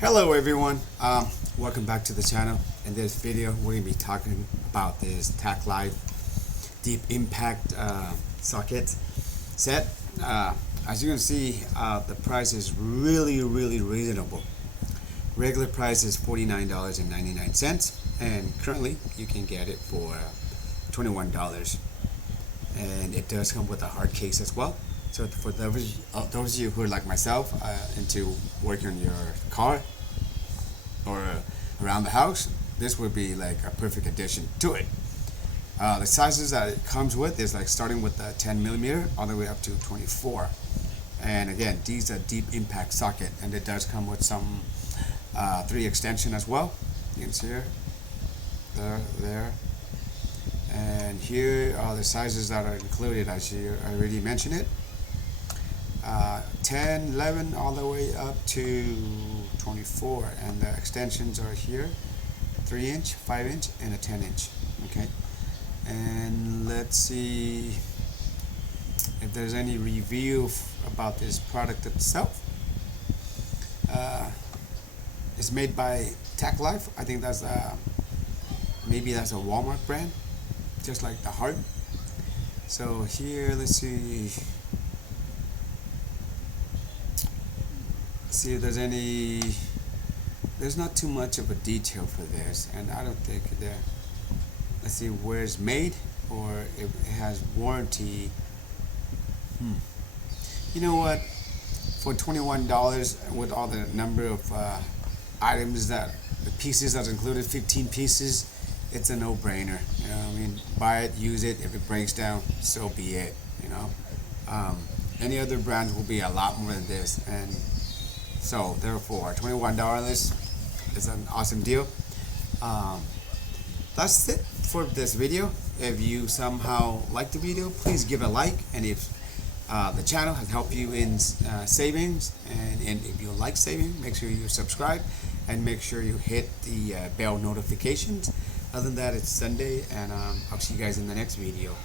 Hello everyone, welcome back to the channel. In this video we're going to be talking about this TACKLIFE deep impact socket set. As you can see, the price is really reasonable. Regular price is $49.99 and currently you can get it for $21, and it does come with a hard case as well. So for those of you who are like myself, into working on your car or around the house, this would be like a perfect addition to it. The sizes that it comes with is like starting with the 10mm all the way up to 24. And again, these are deep impact socket, and it does come with some 3 extension as well. You can see here, there. And here are the sizes that are included, as you already mentioned it. 10, 11, all the way up to 24, and the extensions are here: 3-inch, 5-inch, and a 10-inch. Okay, and let's see if there's any review about this product itself. It's made by TACKLIFE. I think that's maybe that's a Walmart brand, just like the heart. So here, let's see if there's any. There's not too much of a detail for this, and I don't think that. Let's see where it's made, or if it has warranty. You know what? For $21, with all the number of items the pieces that's included, 15 pieces, it's a no-brainer. You know what I mean? Buy it, use it. If it breaks down, so be it. You know, any other brand will be a lot more than this, and so therefore $21 is an awesome deal. That's it for this video. If you somehow like the video, please give a like, and if the channel has helped you in savings, and if you like saving, make sure you subscribe and make sure you hit the bell notifications. Other than that, it's Sunday, and I'll see you guys in the next video.